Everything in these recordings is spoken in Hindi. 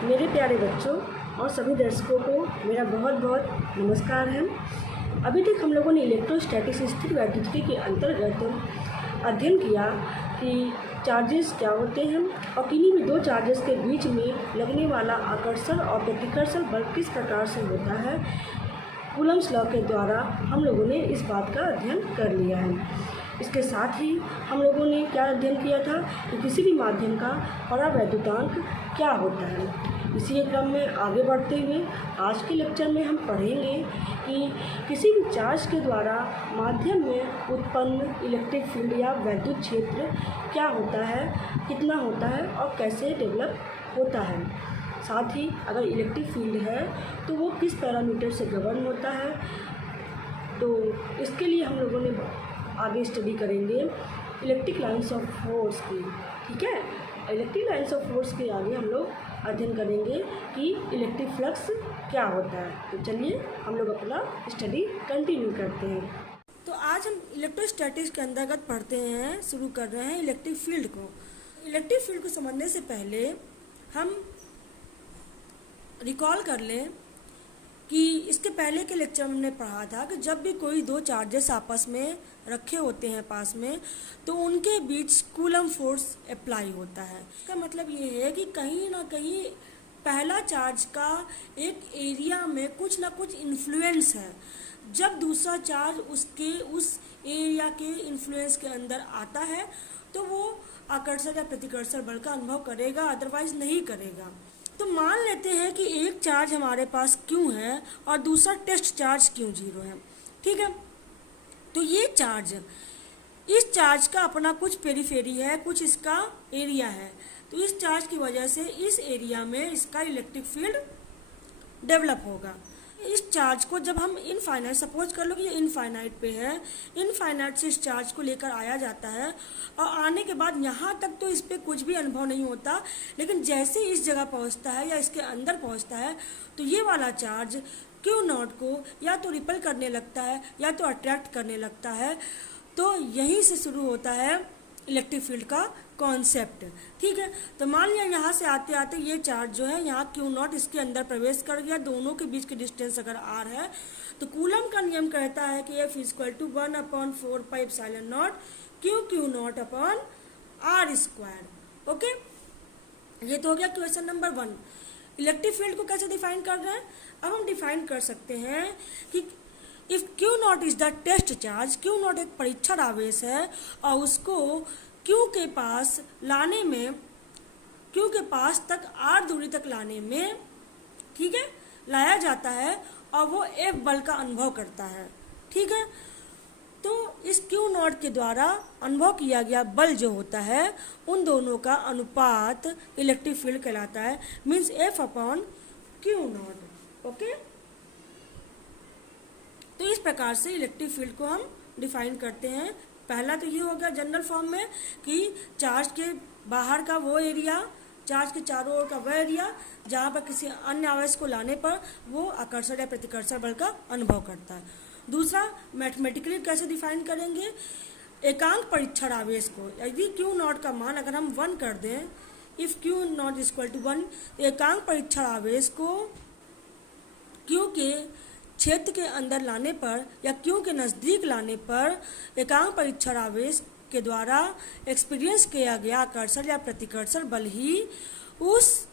मेरे प्यारे बच्चों और सभी दर्शकों को मेरा बहुत बहुत नमस्कार है। अभी तक हम लोगों ने इलेक्ट्रोस्टैटिक्स स्थिर वैद्युतिकी के अंतर्गत अध्ययन किया कि चार्जेस क्या होते हैं और किन्हीं भी दो चार्जेस के बीच में लगने वाला आकर्षण और प्रतिकर्षण बल किस प्रकार से होता है। कूलम्स लॉ के द्वारा हम लोगों ने इस बात का अध्ययन कर लिया है। इसके साथ ही हम लोगों ने क्या अध्ययन किया था कि किसी भी माध्यम का परावैद्युतांक क्या होता है। इसी क्रम में आगे बढ़ते हुए आज के लेक्चर में हम पढ़ेंगे कि किसी भी चार्ज के द्वारा माध्यम में उत्पन्न इलेक्ट्रिक फील्ड या वैद्युत क्षेत्र क्या होता है, कितना होता है और कैसे डेवलप होता है। साथ ही अगर इलेक्ट्रिक फील्ड है तो वो किस पैरामीटर से गवर्न होता है। तो इसके लिए हम लोगों ने आगे स्टडी करेंगे इलेक्ट्रिक लाइंस ऑफ फोर्स की। ठीक है, इलेक्ट्रिक लाइंस ऑफ फोर्स के आगे हम लोग अध्ययन करेंगे कि इलेक्ट्रिक फ्लक्स क्या होता है। तो चलिए हम लोग अपना स्टडी कंटिन्यू करते हैं। तो आज हम इलेक्ट्रोस्टैटिक्स के अंतर्गत पढ़ते हैं, शुरू कर रहे हैं इलेक्ट्रिक फील्ड को। इलेक्ट्रिक फील्ड को समझने से पहले हम रिकॉल कर लें कि इसके पहले के लेक्चर में हमने पढ़ा था कि जब भी कोई दो चार्जेस आपस में रखे होते हैं पास में, तो उनके बीच कूलम फोर्स अप्लाई होता है। इसका मतलब ये है कि कहीं ना कहीं पहला चार्ज का एक एरिया में कुछ ना कुछ इन्फ्लुएंस है। जब दूसरा चार्ज उस एरिया के इन्फ्लुएंस के अंदर आता है तो वो आकर्षण या प्रतिकर्षण बल का अनुभव करेगा, अदरवाइज नहीं करेगा। तो मान लेते हैं कि एक चार्ज हमारे पास क्यू है और दूसरा टेस्ट चार्ज क्यू 0 है। ठीक है, तो ये चार्ज, इस चार्ज का अपना कुछ पेरिफेरी है, कुछ इसका एरिया है। तो इस चार्ज की वजह से इस एरिया में इसका इलेक्ट्रिक फील्ड डेवलप होगा। इस चार्ज को जब हम इनफाइनाइट, सपोज कर लो कि ये इनफाइनाइट पे है, इनफाइनाइट से इस चार्ज को लेकर आया जाता है और आने के बाद यहाँ तक तो इस पर कुछ भी अनुभव नहीं होता, लेकिन जैसे इस जगह पहुँचता है या इसके अंदर पहुँचता है तो ये वाला चार्ज क्यू नॉट को या तो रिपल करने लगता है या तो अट्रैक्ट करने लगता है। तो यहीं से शुरू होता है इलेक्ट्रिक फील्ड का कॉन्सेप्ट। ठीक है, तो मान लिया यहाँ से आते आते ये चार्ज जो है यहाँ क्यू नॉट इसके अंदर प्रवेश कर गया। दोनों के बीच की डिस्टेंस अगर आर है तो कूलम का नियम कहता है कि F = 1/4πε0 q naught upon r square. Okay, ये तो हो गया क्वेश्चन नंबर 1। इलेक्ट्रिक फील्ड को कैसे डिफाइन कर रहे हैं? अब हम डिफाइन कर सकते हैं कि if Q naught is the test charge, Q naught एक परीक्षण आवेश है और उसको क्यू के पास लाने में, क्यू के पास तक आर दूरी तक लाने में, ठीक है, लाया जाता है और वो एफ बल का अनुभव करता है। ठीक है, तो इस क्यू नॉट के द्वारा अनुभव किया गया बल जो होता है उन दोनों का अनुपात इलेक्ट्रिक फील्ड कहलाता है, means F upon Q not. Okay, तो इस प्रकार से इलेक्ट्रिक फील्ड को हम डिफाइन करते हैं। पहला तो ये हो गया जनरल फॉर्म में कि चार्ज के बाहर का वो एरिया, चार्ज के चारों ओर का वह एरिया जहाँ पर किसी अन्य आवेश को लाने पर वो आकर्षण या प्रतिकर्षण बल का अनुभव करता है। दूसरा, मैथमेटिकली कैसे डिफाइन करेंगे? एकांक परीक्षण आवेश को, यदि क्यू नॉट का मान अगर हम 1 कर दें, if Q naught equal to 1, तो एकांक परीक्षण आवेश को क्यू के क्षेत्र के अंदर लाने पर या क्यू के नज़दीक लाने पर एकांक परीक्षण आवेश के द्वारा एक्सपीरियंस किया गया आकर्षण या प्रतिकर्षण बल ही उस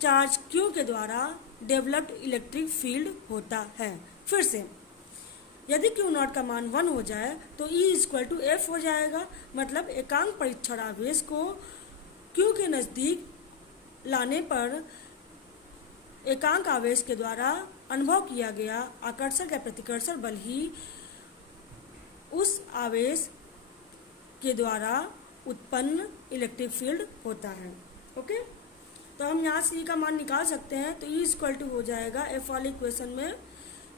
चार्ज क्यू के द्वारा डेवलप्ड इलेक्ट्रिक फील्ड होता है। फिर से, यदि क्यू नॉट का मान 1 हो जाए तो E = F हो जाएगा। मतलब एकांक परीक्षण आवेश को क्यू के नज़दीक लाने पर एकांक आवेश के द्वारा अनुभव किया गया आकर्षण या प्रतिकर्षण बल ही उस आवेश के द्वारा उत्पन्न इलेक्ट्रिक फील्ड होता है। ओके, तो हम यहाँ से E का मान निकाल सकते हैं। तो E = हो जाएगा F वाले इक्वेशन में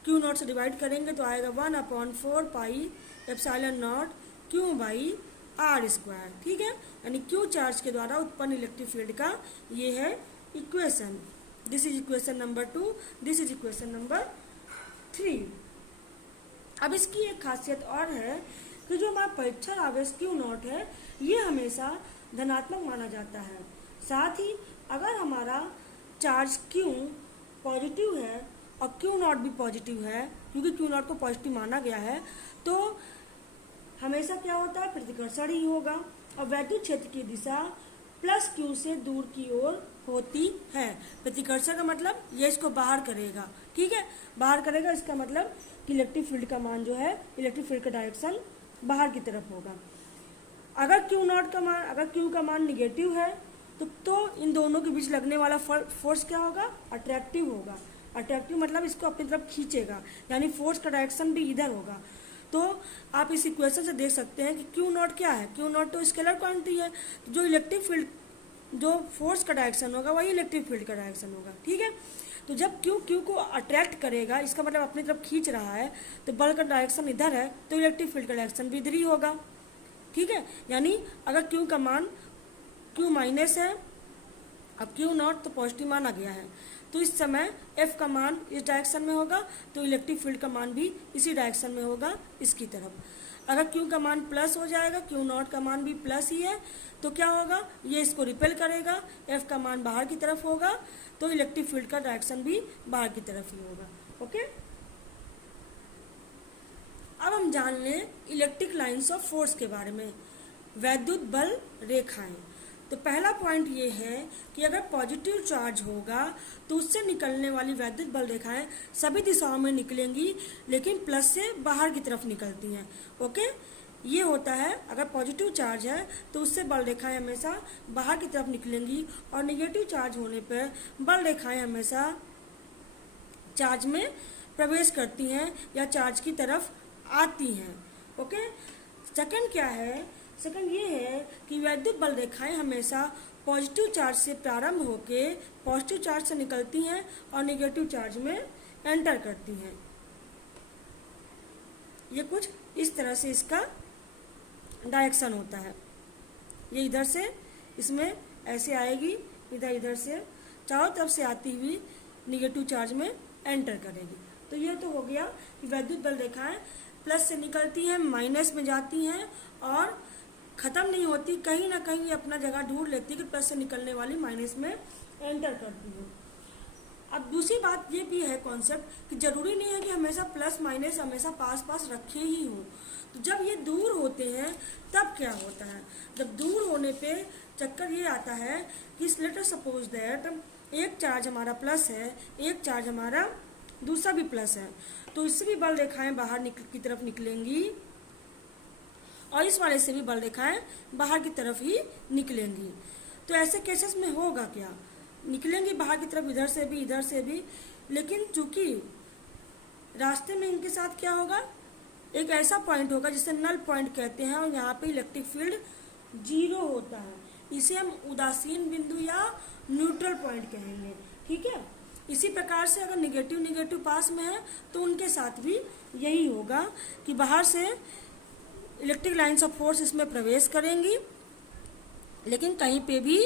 क्यू नॉट से डिवाइड करेंगे तो आएगा 1/4πε0 Q/r²। ठीक है, यानी क्यू चार्ज के द्वारा उत्पन्न इलेक्ट्रिक फील्ड का ये है equation. This is equation number 2, this is equation number 3। अब इसकी एक खासियत और है कि जो हमारा परीक्षण आवेश क्यू नॉट है ये हमेशा धनात्मक माना जाता है। साथ ही अगर हमारा चार्ज Q पॉजिटिव है और Q नॉट भी पॉजिटिव है, क्योंकि Q नॉट को पॉजिटिव माना गया है, तो हमेशा क्या होता है, प्रतिकर्षण ही होगा और वैद्युत क्षेत्र की दिशा प्लस Q से दूर की ओर होती है। प्रतिकर्षण का मतलब ये इसको बाहर करेगा, ठीक है, बाहर करेगा, इसका मतलब कि इलेक्ट्रिक फील्ड का मान जो है, इलेक्ट्रिक फील्ड का डायरेक्शन बाहर की तरफ होगा। अगर Q का मान निगेटिव है तो इन दोनों के बीच लगने वाला फोर्स क्या होगा, अट्रैक्टिव होगा। अट्रैक्टिव मतलब इसको अपनी तरफ खींचेगा, यानी फोर्स का डायरेक्शन भी इधर होगा। तो आप इस इक्वेशन से देख सकते हैं कि Q नॉट क्या है, Q नॉट तो स्केलर क्वांटिटी है, तो जो इलेक्ट्रिक फील्ड, जो फोर्स का डायरेक्शन होगा वही इलेक्ट्रिक फील्ड का डायरेक्शन होगा, ठीक है। तो जब Q को अट्रैक्ट करेगा, इसका मतलब अपनी तरफ खींच रहा है, तो बल का डायरेक्शन इधर है, तो इलेक्ट्रिक फील्ड का डायरेक्शन भी इधर ही होगा, ठीक है। यानी अगर Q का मान Q माइनस है, अब Q नॉट तो पॉजिटिव माना गया है, तो इस समय F का मान इस डायरेक्शन में होगा, तो इलेक्ट्रिक फील्ड का मान भी इसी डायरेक्शन में होगा, इसकी तरफ। अगर Q का मान प्लस हो जाएगा, Q नॉट का मान भी प्लस ही है, तो क्या होगा, ये इसको रिपेल करेगा, F का मान बाहर की तरफ होगा, तो इलेक्ट्रिक फील्ड का डायरेक्शन भी बाहर की तरफ ही होगा, ओके। अब हम जान लें इलेक्ट्रिक लाइन्स ऑफ फोर्स के बारे में, वैद्युत बल रेखाएं। तो पहला पॉइंट ये है कि अगर पॉजिटिव चार्ज होगा तो उससे निकलने वाली वैद्युत बल रेखाएं सभी दिशाओं में निकलेंगी, लेकिन प्लस से बाहर की तरफ निकलती हैं, ओके। ये होता है, अगर पॉजिटिव चार्ज है तो उससे बल रेखाएं हमेशा बाहर की तरफ निकलेंगी, और नेगेटिव चार्ज होने पर बल रेखाएं हमेशा चार्ज में प्रवेश करती हैं या चार्ज की तरफ आती हैं, ओके। सेकंड क्या है, सेकंड ये है कि वैद्युत बल रेखाएं हमेशा पॉजिटिव चार्ज से प्रारंभ होके पॉजिटिव चार्ज से निकलती हैं और नेगेटिव चार्ज में एंटर करती हैं। ये कुछ इस तरह से इसका डायरेक्शन होता है, ये इधर से इसमें ऐसे आएगी, इधर से चारों तरफ से आती हुई नेगेटिव चार्ज में एंटर करेगी। तो ये तो हो गया कि वैद्युत बल रेखाएं प्लस से निकलती हैं, माइनस में जाती हैं और ख़त्म नहीं होती, कहीं ना कहीं अपना जगह ढूंढ लेती है कि प्लस से निकलने वाली माइनस में एंटर करती है। अब दूसरी बात ये भी है कॉन्सेप्ट कि ज़रूरी नहीं है कि हमेशा प्लस माइनस हमेशा पास पास रखे ही हों। तो जब ये दूर होते हैं तब क्या होता है, जब दूर होने पे चक्कर ये आता है कि लेट अस सपोज दैट एक चार्ज हमारा प्लस है, एक चार्ज हमारा दूसरा भी प्लस है, तो इससे भी बल रेखाएं बाहर की तरफ निकलेंगी और इस वाले से भी बल रेखाएं बाहर की तरफ ही निकलेंगी। तो ऐसे केसेस में होगा क्या, निकलेंगी बाहर की तरफ इधर से भी, लेकिन चूंकि रास्ते में इनके साथ क्या होगा, एक ऐसा पॉइंट होगा जिसे नल पॉइंट कहते हैं, और यहाँ पे इलेक्ट्रिक फील्ड 0 होता है, इसे हम उदासीन बिंदु या न्यूट्रल पॉइंट कहेंगे, ठीक है। इसी प्रकार से अगर निगेटिव पास में है तो उनके साथ भी यही होगा कि बाहर से इलेक्ट्रिक लाइन्स ऑफ फोर्स इसमें प्रवेश करेंगी, लेकिन कहीं पे भी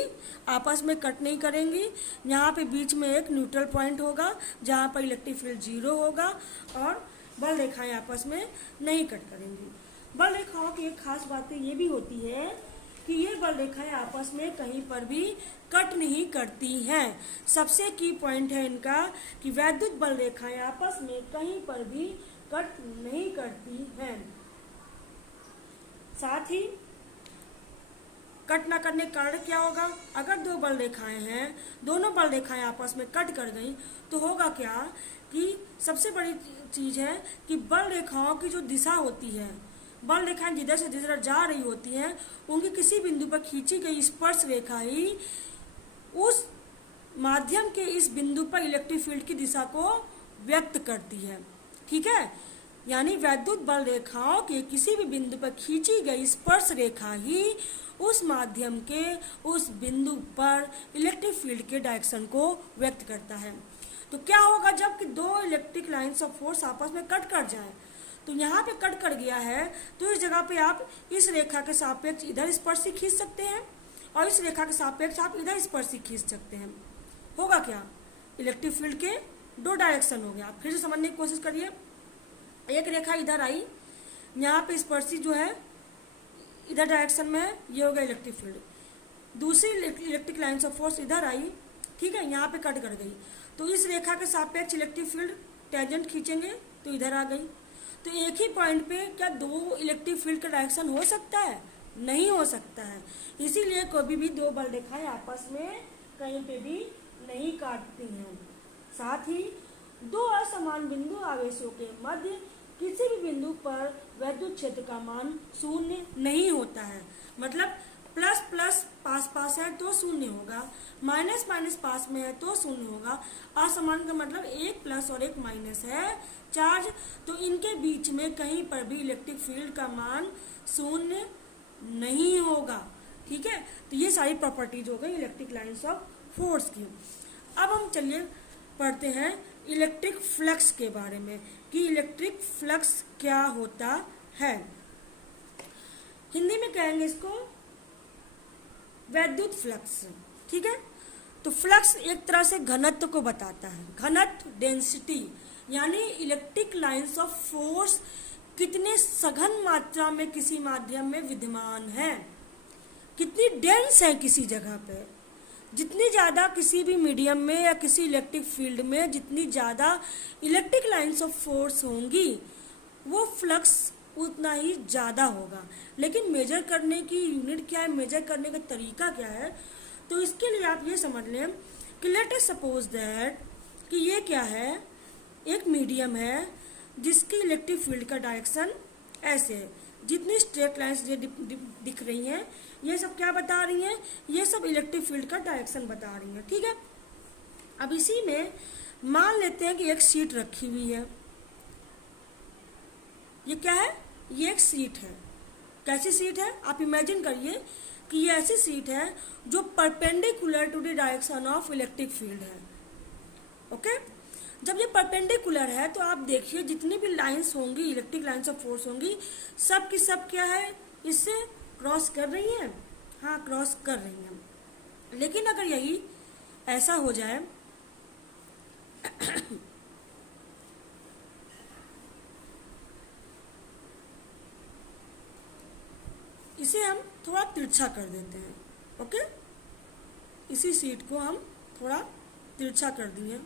आपस में कट नहीं करेंगी। यहाँ पे बीच में एक न्यूट्रल पॉइंट होगा जहाँ पर इलेक्ट्रिक फील्ड 0 होगा और बल रेखाएं आपस में नहीं कट करेंगी। बल रेखाओं की एक खास बातें ये भी होती है कि ये बल रेखाएं आपस में कहीं पर भी कट नहीं करती हैं। सबसे की पॉइंट है इनका कि वैद्युत बल रेखाएं आपस में कहीं पर भी कट नहीं करती हैं। साथ ही कट न करने का कारण क्या होगा, अगर दो बल रेखाएं हैं, दोनों बल रेखाएं आपस में कट कर गई तो होगा क्या कि सबसे बड़ी चीज़ है कि बल रेखाओं की जो दिशा होती है, बल रेखाएं जिधर से जिधर जा रही होती हैं, उनकी किसी बिंदु पर खींची गई स्पर्श रेखा ही उस माध्यम के इस बिंदु पर इलेक्ट्रिक फील्ड की दिशा को व्यक्त करती है, ठीक है। यानी वैद्युत बल रेखाओं के किसी भी बिंदु पर खींची गई स्पर्श रेखा ही उस माध्यम के उस बिंदु पर इलेक्ट्रिक फील्ड के डायरेक्शन को व्यक्त करता है। तो क्या होगा जब कि दो इलेक्ट्रिक लाइन्स ऑफ फोर्स आपस में कट कर जाए, तो यहाँ पे कट कर गया है तो इस जगह पे आप इस रेखा के सापेक्ष इधर स्पर्शी खींच सकते हैं और इस रेखा के सापेक्ष आप इधर स्पर्शी खींच सकते हैं। होगा क्या, इलेक्ट्रिक फील्ड के दो डायरेक्शन हो गया। आप फिर से समझने की कोशिश करिए, एक रेखा इधर आई, यहाँ पे स्पर्शी जो है इधर डायरेक्शन में है, ये हो गया इलेक्ट्रिक फील्ड। दूसरी इलेक्ट्रिक लाइन्स ऑफ फोर्स इधर आई, ठीक है, यहाँ पे कट कर गई, तो इस रेखा के सापेक्ष इलेक्ट्रिक फील्ड टेंजेंट खींचेंगे तो इधर आ गई। तो एक ही पॉइंट पे क्या दो इलेक्ट्रिक फील्ड का डायरेक्शन हो सकता है? नहीं हो सकता है। इसीलिए कभी भी दो बल रेखाएं आपस में कहीं पे भी नहीं काटती हैं। साथ ही दो असमान बिंदु आवेशों के मध्य किसी भी बिंदु पर वैद्युत क्षेत्र का मान शून्य नहीं होता है। मतलब प्लस प्लस पास पास है तो शून्य होगा, माइनस माइनस पास में है तो शून्य होगा। असमान का मतलब एक प्लस और एक माइनस है चार्ज, तो इनके बीच में कहीं पर भी इलेक्ट्रिक फील्ड का मान शून्य नहीं होगा। ठीक है, तो ये सारी प्रॉपर्टीज हो गई इलेक्ट्रिक लाइंस ऑफ फोर्स की। अब हम चलिए पढ़ते हैं इलेक्ट्रिक फ्लक्स के बारे में कि इलेक्ट्रिक फ्लक्स क्या होता है। हिंदी में कहेंगे इसको वैद्युत फ्लक्स। ठीक है, तो फ्लक्स एक तरह से घनत्व को बताता है, घनत्व, डेंसिटी, यानी इलेक्ट्रिक लाइंस ऑफ फोर्स कितने सघन मात्रा में किसी माध्यम में विद्यमान है, कितनी डेंस है किसी जगह पे। जितनी ज़्यादा किसी भी मीडियम में या किसी इलेक्ट्रिक फील्ड में जितनी ज़्यादा इलेक्ट्रिक लाइंस ऑफ फोर्स होंगी वो फ्लक्स उतना ही ज़्यादा होगा। लेकिन मेजर करने की यूनिट क्या है, मेजर करने का तरीका क्या है, तो इसके लिए आप ये समझ लें कि लेट अस सपोज दैट कि ये क्या है, एक मीडियम है जिसकी इलेक्ट्रिक फील्ड का डायरेक्शन ऐसे है। जितनी स्ट्रेट लाइंस ये दिख रही हैं ये सब क्या बता रही हैं, ये सब इलेक्ट्रिक फील्ड का डायरेक्शन बता रही हैं। ठीक है, अब इसी में मान लेते हैं कि एक सीट रखी हुई है। ये क्या है, ये एक सीट है। कैसी सीट है, आप इमेजिन करिए कि ये ऐसी सीट है जो perpendicular to the direction of electric field है। ओके, जब ये परपेंडिकुलर है तो आप देखिए जितनी भी लाइंस होंगी, इलेक्ट्रिक लाइंस ऑफ फोर्स होंगी, सब की सब क्या है, इससे क्रॉस कर रही हैं। हाँ, क्रॉस कर रही हैं। लेकिन अगर यही ऐसा हो जाए इसे हम थोड़ा तिरछा कर देते हैं। ओके, इसी सीट को हम थोड़ा तिरछा कर दिए,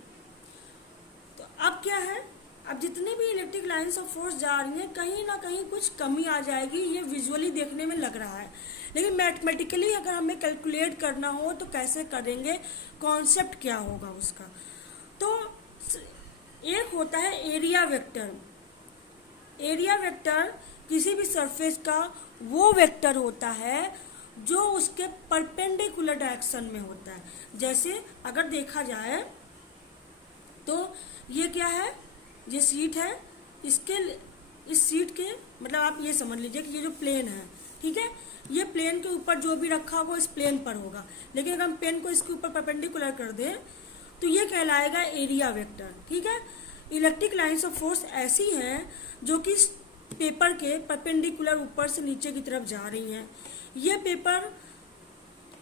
तो अब क्या है, अब जितनी भी इलेक्ट्रिक लाइंस ऑफ फोर्स जा रही हैं कहीं ना कहीं कुछ कमी आ जाएगी। ये विजुअली देखने में लग रहा है, लेकिन मैथमेटिकली अगर हमें कैलकुलेट करना हो तो कैसे करेंगे, कॉन्सेप्ट क्या होगा उसका। तो एक होता है एरिया वेक्टर। एरिया वेक्टर किसी भी सरफेस का वो वेक्टर होता है जो उसके परपेंडिकुलर डायरेक्शन में होता है। जैसे अगर देखा जाए तो ये क्या है, ये सीट है, इसके इस सीट के मतलब आप ये समझ लीजिए कि ये जो प्लेन है, ठीक है, ये प्लेन के ऊपर जो भी रखा होगा इस प्लेन पर होगा। लेकिन अगर हम पेन को इसके ऊपर परपेंडिकुलर कर दें तो ये कहलाएगा एरिया वेक्टर। ठीक है, इलेक्ट्रिक लाइंस ऑफ फोर्स ऐसी हैं जो कि पेपर के परपेंडिकुलर ऊपर से नीचे की तरफ जा रही हैं। ये पेपर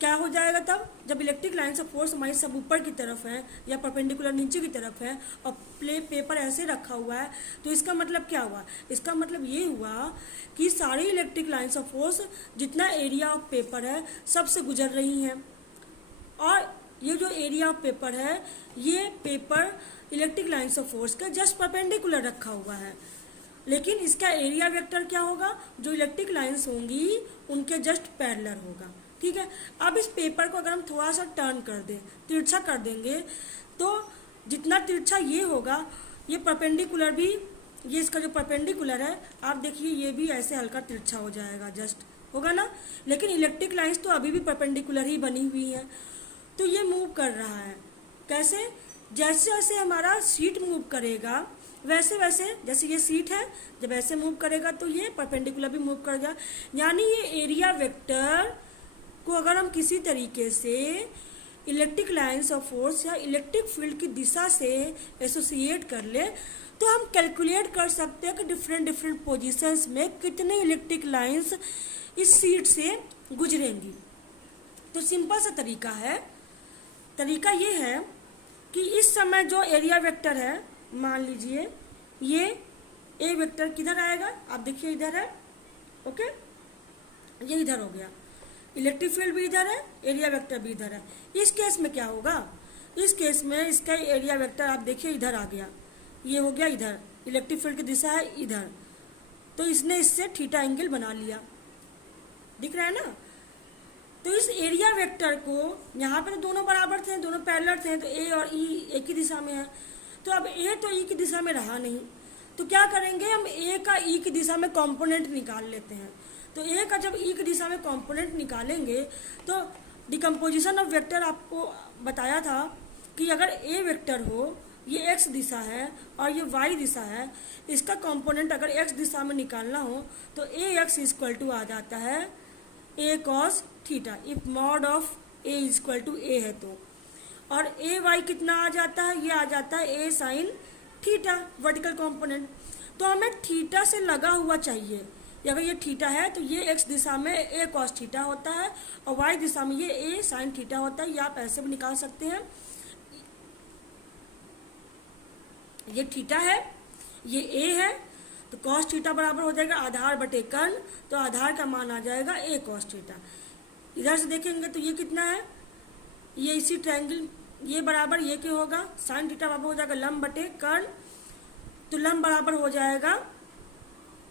क्या हो जाएगा तब जब इलेक्ट्रिक लाइंस ऑफ फोर्स हमारी सब ऊपर की तरफ है या परपेंडिकुलर नीचे की तरफ है और पेपर ऐसे रखा हुआ है, तो इसका मतलब क्या हुआ, इसका मतलब ये हुआ कि सारी इलेक्ट्रिक लाइंस ऑफ फोर्स जितना एरिया ऑफ पेपर है सबसे गुजर रही हैं। और ये जो एरिया ऑफ पेपर है ये paper electric lines of force का जस्ट परपेंडिकुलर रखा हुआ है, लेकिन इसका एरिया वेक्टर क्या होगा, जो इलेक्ट्रिक लाइंस होंगी उनके जस्ट पैरेलल होगा। ठीक है, अब इस पेपर को अगर हम थोड़ा सा टर्न कर दें, तिरछा कर देंगे, तो जितना तिरछा ये होगा ये परपेंडिकुलर भी, ये इसका जो परपेंडिकुलर है आप देखिए ये भी ऐसे हल्का तिरछा हो जाएगा, जस्ट होगा ना। लेकिन इलेक्ट्रिक लाइंस तो अभी भी परपेंडिकुलर ही बनी हुई है, तो ये मूव कर रहा है। कैसे, जैसे जैसे हमारा सीट मूव करेगा वैसे वैसे, जैसे ये सीट है जब ऐसे मूव करेगा तो ये परपेंडिकुलर भी मूव करेगा। यानी ये एरिया वेक्टर को अगर हम किसी तरीके से इलेक्ट्रिक लाइंस ऑफ फोर्स या इलेक्ट्रिक फील्ड की दिशा से एसोसिएट कर ले तो हम कैलकुलेट कर सकते हैं कि डिफरेंट डिफरेंट पोजीशंस में कितने इलेक्ट्रिक लाइंस इस सीट से गुजरेंगी। तो सिंपल सा तरीका है, तरीका ये है कि इस समय जो एरिया वेक्टर है, मान लीजिए ये ए वेक्टर किधर आएगा, आप देखिए इधर है। ओके, ये इधर हो गया, इलेक्ट्रिक फील्ड भी इधर है, एरिया वेक्टर भी इधर है। इस केस में क्या होगा, इस केस में इसका एरिया वेक्टर आप देखिए इधर आ गया, ये हो गया इधर, इलेक्ट्रिक फील्ड की दिशा है इधर, तो इसने इससे थीटा एंगल बना लिया, दिख रहा है ना। तो इस एरिया वेक्टर को, यहाँ पे तो दोनों बराबर थे, दोनों पैरेलल थे, तो ए और ई एक ही दिशा में है, तो अब ए तो ई की दिशा में रहा नहीं, तो क्या करेंगे हम ए का ई की दिशा में कंपोनेंट निकाल लेते हैं। तो ए का जब ई की दिशा में कंपोनेंट निकालेंगे तो डिकम्पोजिशन ऑफ वेक्टर आपको बताया था कि अगर ए वेक्टर हो, ये एक्स दिशा है और ये वाई दिशा है, इसका कंपोनेंट अगर एक्स दिशा में निकालना हो तो ए एक्स इक्वल टू आ जाता है A cos theta, if mod of A equal to A है तो, और ए वाई कितना आ जाता है, ये आ जाता है ए साइन थीटा वर्टिकल कंपोनेंट। तो हमें थीटा से लगा हुआ चाहिए, अगर ये थीटा है तो ये एक्स दिशा में ए कॉस थीटा होता है और वाई दिशा में ये ए साइन थीटा होता है, ये आप ऐसे भी निकाल सकते हैं। ये थीटा है, ये ए है, तो कॉस थीटा बराबर हो जाएगा आधार बटे कर्ण, तो आधार का मान आ जाएगा ए कॉस थीटा। इधर से देखेंगे तो ये कितना है, ये इसी ट्रायंगल, ये बराबर ये क्या होगा, साइन थीटा बराबर हो जाएगा लंब बटे कर्ण, तो लंब बराबर हो जाएगा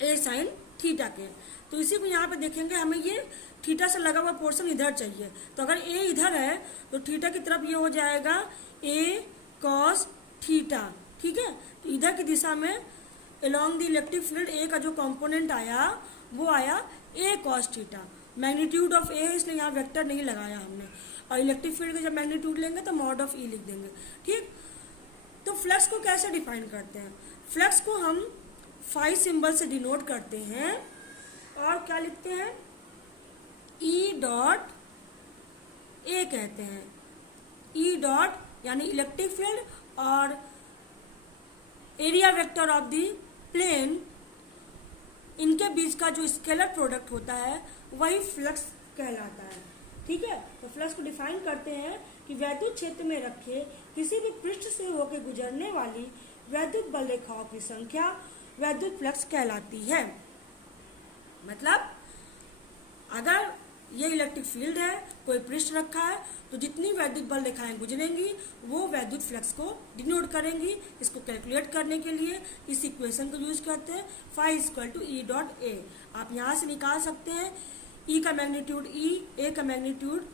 ए साइन थीटा के। तो इसी को यहाँ पे देखेंगे, हमें ये थीटा से लगा हुआ पोर्शन इधर चाहिए, तो अगर ए इधर है तो थीटा की तरफ ये हो जाएगा ए कॉस थीटा, ठीक है। तो इधर की दिशा में अलोंग द इलेक्ट्रिक फील्ड ए का जो कंपोनेंट आया वो आया ए कॉस थीटा, मैग्नीट्यूड ऑफ ए, इसलिए यहाँ वेक्टर नहीं लगाया हमने, और इलेक्ट्रिक फील्ड का जब मैग्नीट्यूड लेंगे तो मॉड ऑफ ई लिख देंगे, ठीक। तो फ्लक्स को कैसे डिफाइन करते हैं, फ्लक्स को हम फाई सिंबल से डिनोट करते हैं और क्या लिखते हैं, ई डॉट ए कहते हैं, ई डॉट यानी इलेक्ट्रिक फील्ड और area vector of the plane, इनके बीच का जो स्केलर प्रोडक्ट होता है वही फ्लक्स कहलाता है, ठीक है। तो फ्लक्स को डिफाइन करते हैं कि वैद्युत क्षेत्र में रखे किसी भी पृष्ठ से होकर गुजरने वाली वैद्युत बल रेखाओं की संख्या वैद्युत फ्लक्स कहलाती है। मतलब अगर ये इलेक्ट्रिक फील्ड है, कोई पृष्ठ रखा है, तो जितनी वैद्युत बल रेखाएं गुजरेंगी वो वैद्युत फ्लक्स को डिनोट करेंगी। इसको कैलकुलेट करने के लिए इस इक्वेशन को यूज करते हैं, phi equal to E dot A. आप यहाँ से निकाल सकते हैं, ई का मैग्नीट्यूड ई, ए का मैग्नीट्यूड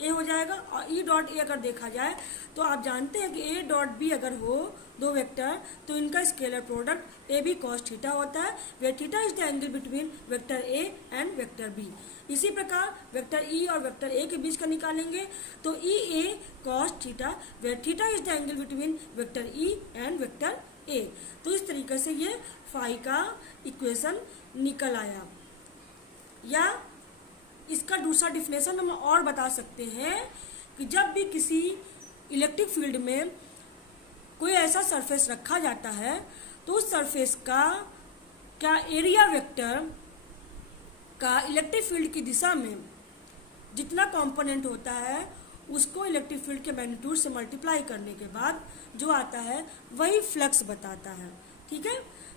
ए हो जाएगा, और ई डॉट ए अगर देखा जाए तो आप जानते हैं कि ए डॉट बी अगर हो दो वेक्टर तो इनका scalar product A B cos theta होता है, where theta is the angle between vector A and vector B. इसी प्रकार वेक्टर ई और वेक्टर ए के बीच का निकालेंगे तो E A cos theta, where theta is the angle between vector E and vector A. तो इस तरीके से ये फाई का इक्वेशन निकल आया। या इसका दूसरा डिफिनेशन हम और बता सकते हैं कि जब भी किसी इलेक्ट्रिक फील्ड में कोई ऐसा सरफेस रखा जाता है तो उस सरफेस का क्या एरिया वेक्टर का इलेक्ट्रिक फील्ड की दिशा में जितना कंपोनेंट होता है उसको इलेक्ट्रिक फील्ड के मैग्नीट्यूड से मल्टीप्लाई करने के बाद जो आता है वही फ्लक्स बताता है, ठीक है।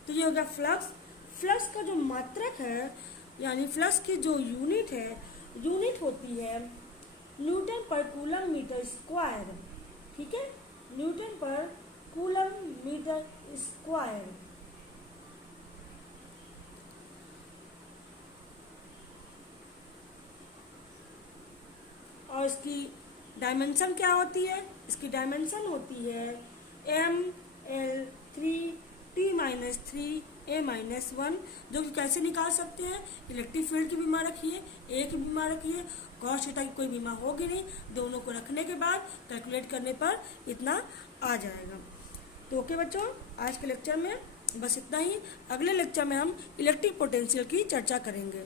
तो ये हो गया फ्लक्स। फ्लक्स का जो मात्रक है यानी फ्लक्स की जो यूनिट है, यूनिट होती है न्यूटन पर कूलम मीटर स्क्वायर, ठीक है, न्यूटन पर कूलम मीटर स्क्वायर। और इसकी डायमेंशन क्या होती है, इसकी डायमेंशन होती है ML3T-3 A-1, जो कि कैसे निकाल सकते हैं, इलेक्ट्रिक फील्ड की बीमा रखिए, ए की बीमा रखिए, कॉस थीटा की कोई बीमा होगी नहीं, दोनों को रखने के बाद कैलकुलेट करने पर इतना आ जाएगा। तो ओके बच्चों, आज के लेक्चर में बस इतना ही। अगले लेक्चर में हम इलेक्ट्रिक पोटेंशियल की चर्चा करेंगे।